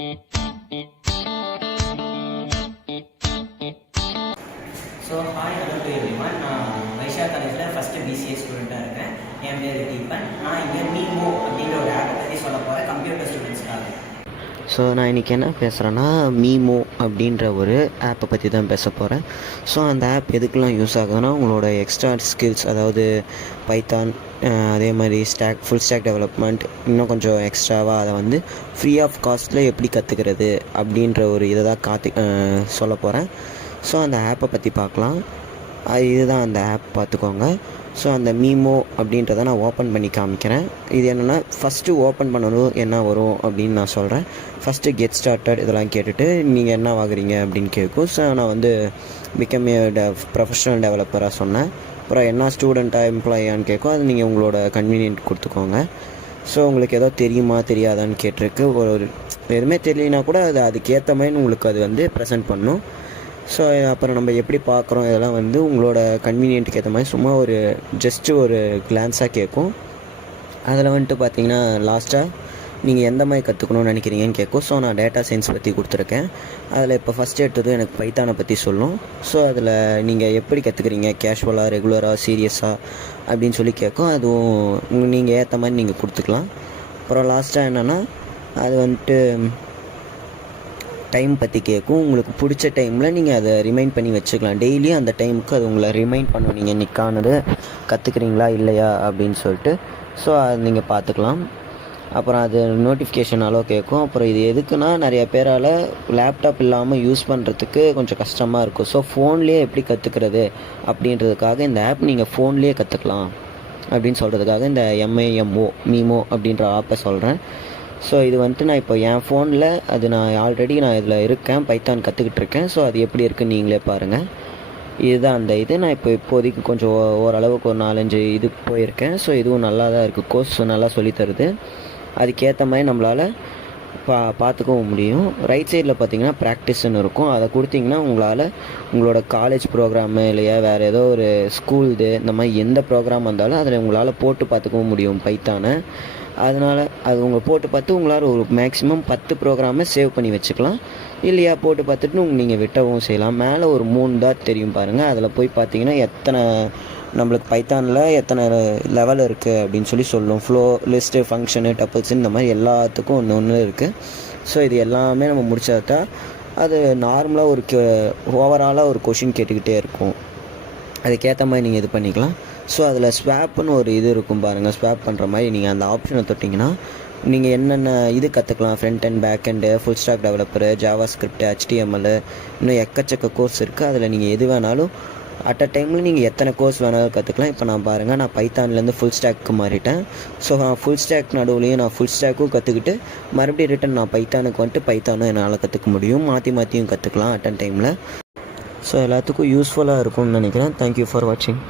So hi hello to everyone. நான் வைஷா காலேஜில் first PCA ஸ்டூடெண்ட்டாக இருக்கேன். என் பேர் தீபன். நான் இங்கே மீமோ அப்படின்ற ஒரு ஆப்பை பற்றி சொல்ல போகிறேன் கம்ப்யூட்டர் ஸ்டூடெண்ட்ஸ்க்காக. ஸோ நான் இன்றைக்கி என்ன பேசுகிறேன்னா, மீமோ அப்படின்ற ஒரு ஆப்பை பற்றி தான் பேச போகிறேன். ஸோ அந்த ஆப் எதுக்கெலாம் யூஸ் ஆகுதுன்னா, உங்களோட எக்ஸ்ட்ரா ஸ்கில்ஸ், அதாவது பைத்தான், அதே மாதிரி ஃபுல் ஸ்டாக் டெவலப்மெண்ட், இன்னும் கொஞ்சம் எக்ஸ்ட்ராவாக அதை வந்து ஃப்ரீ ஆஃப் காஸ்ட்டில் எப்படி கற்றுக்கிறது அப்படின்ற ஒரு இதை தான் சொல்ல போகிறேன். ஸோ அந்த ஆப்பை பற்றி பார்க்கலாம். இதுதான் அந்த ஆப், பார்த்துக்கோங்க. ஸோ அந்த மீமோ அப்படின்றத நான் ஓப்பன் பண்ணி காமிக்கிறேன். இது என்னென்னா, ஃபஸ்ட்டு ஓப்பன் பண்ணணும் என்ன வரும் அப்படின்னு நான் சொல்கிறேன். ஃபஸ்ட்டு கெட் ஸ்டார்டட் இதெல்லாம் கேட்டுட்டு நீங்கள் என்ன வாங்குறீங்க அப்படின்னு கேட்கும். ஸோ நான் வந்து பிகம் ஏ ப்ரொஃபஷனல் டெவலப்பராக சொன்னேன். அப்புறம் என்ன ஸ்டூடெண்ட்டாக எம்ப்ளாயான்னு கேட்கும். அது நீங்கள் உங்களோட கன்வீனியன்ட் கொடுத்துக்கோங்க. ஸோ உங்களுக்கு ஏதோ தெரியுமா தெரியாதான்னு கேட்டிருக்கு. ஒரு எதுவுமே தெரியலனா கூட அதுக்கேற்ற மாதிரி உங்களுக்கு அது வந்து ப்ரெசென்ட் பண்ணும். ஸோ அப்புறம் நம்ம எப்படி பார்க்குறோம் இதெல்லாம் வந்து உங்களோட கன்வீனியன்ட்டுக்கு ஏற்ற மாதிரி சும்மா ஜஸ்ட்டு ஒரு கிளான்ஸாக கேட்கும். அதில் வந்துட்டு பார்த்தீங்கன்னா லாஸ்ட்டாக நீங்கள் எந்த மாதிரி கற்றுக்கணும்னு நினைக்கிறீங்கன்னு கேட்கும். ஸோ நான் டேட்டா சயின்ஸ் பற்றி கொடுத்துருக்கேன். அதில் இப்போ ஃபஸ்ட் எடுத்ததும் எனக்கு பைத்தானை பற்றி சொல்லும். ஸோ அதில் நீங்கள் எப்படி கற்றுக்குறீங்க, கேஷுவலாக, ரெகுலராக, சீரியஸாக அப்படின்னு சொல்லி கேட்கும். அதுவும் நீங்கள் ஏற்ற மாதிரி நீங்கள் கொடுத்துக்கலாம். அப்புறம் லாஸ்ட்டாக என்னென்னா, அது வந்துட்டு டைம் பற்றி கேட்கும். உங்களுக்கு பிடிச்ச டைமில் நீங்கள் அதை ரிமைண்ட் பண்ணி வச்சுக்கலாம். டெய்லியும் அந்த டைமுக்கு அது உங்களை ரிமைண்ட் பண்ணும், நீங்கள் நிற்கானது கற்றுக்குறீங்களா இல்லையா அப்படின்னு சொல்லிட்டு. ஸோ அது நீங்கள் பார்த்துக்கலாம். அப்புறம் அது நோட்டிஃபிகேஷனாலோ கேட்கும். அப்புறம் இது எதுக்குன்னா, நிறைய பேரால் லேப்டாப் இல்லாமல் யூஸ் பண்ணுறதுக்கு கொஞ்சம் கஷ்டமாக இருக்கும். ஸோ ஃபோன்லேயே எப்படி கற்றுக்கிறது அப்படின்றதுக்காக இந்த ஆப் நீங்கள் ஃபோன்லேயே கற்றுக்கலாம் அப்படின்னு சொல்கிறதுக்காக இந்த மீமோ அப்படின்ற ஆப்பை சொல்கிறேன். ஸோ இது வந்துட்டு நான் இப்போ என் ஃபோனில் நான் ஆல்ரெடி இதில் இருக்கேன், பைத்தான் கற்றுக்கிட்டு இருக்கேன். ஸோ அது எப்படி இருக்குன்னு நீங்களே பாருங்கள். இதுதான் அந்த நான் இப்போதைக்கு கொஞ்சம் ஓரளவுக்கு ஒரு 4-5 இது போயிருக்கேன். ஸோ இதுவும் நல்லா தான் இருக்குது. கோர்ஸ் நல்லா சொல்லித்தருது. அதுக்கேற்ற மாதிரி நம்மளால் பார்த்துக்கவும் முடியும். ரைட் சைடில் பார்த்தீங்கன்னா ப்ராக்டிஸ்ன்னு இருக்கும். அதை கொடுத்தீங்கன்னா உங்களோட காலேஜ் ப்ரோக்ராமு இல்லையா வேறு ஏதோ ஒரு ஸ்கூல்து இந்த மாதிரி எந்த ப்ரோக்ராம் வந்தாலும் அதில் உங்களால் போட்டு பார்த்துக்கவும் முடியும் பைத்தானை. அதனால் அது உங்களை போட்டு பார்த்து உங்களால் ஒரு மேக்ஸிமம் 10 ப்ரோக்ராமை சேவ் பண்ணி வச்சுக்கலாம். இல்லையா போட்டு பார்த்துட்டு நீங்கள் விட்டவும் செய்யலாம். மேலே ஒரு 3 டாட் தெரியும் பாருங்கள். அதில் போய் பார்த்தீங்கன்னா எத்தனை நம்மளுக்கு பைத்தானில் எத்தனை லெவல் இருக்குது அப்படின்னு சொல்லும். ஃப்ளோ, லிஸ்ட்டு, ஃபங்க்ஷனு, டப்பிள்ஸ் இந்த மாதிரி எல்லாத்துக்கும் ஒன்று இருக்குது. ஸோ இது எல்லாமே நம்ம முடிச்சாட்டா அது நார்மலாக ஓவராலாக ஒரு கொஷின் கேட்டுக்கிட்டே இருக்கும். அதுக்கேற்ற மாதிரி நீங்கள் இது பண்ணிக்கலாம். ஸோ அதில் ஸ்வாப்புன்னு ஒரு இது இருக்கும் பாருங்கள். ஸ்வாப் பண்ணுற மாதிரி நீங்கள் அந்த ஆப்ஷனை தொட்டிங்கன்னா நீங்கள் என்னென்ன இது கற்றுக்கலாம். Front and back end, full stack developer, JavaScript, HTML, இன்னும் எக்கச்சக்க கோர்ஸ் இருக்குது. அதில் நீங்கள் எது வேணாலும் அட் அ டைமில் நீங்கள் எத்தனை கோர்ஸ் வேணாலும் கற்றுக்கலாம். இப்போ நான் பாருங்கள், நான் பைத்தான்லேருந்து ஃபுல் ஸ்டாக்கு மாறிட்டேன். ஸோ நான் ஃபுல் ஸ்டாக் நடுவுலையும் நான் ஃபுல் ஸ்டாக்கும் கற்றுக்கிட்டு மறுபடியும் ரிட்டன் நான் பைத்தானுக்கு வந்துட்டு பைத்தானும் என்னால் கற்றுக்க முடியும். மாற்றியும் கற்றுக்கலாம் அட் அ டைமில். ஸோ எல்லாத்துக்கும் யூஸ்ஃபுல்லாக இருக்கும்னு நினைக்கிறேன். தேங்க்யூ ஃபார் வாட்சிங்.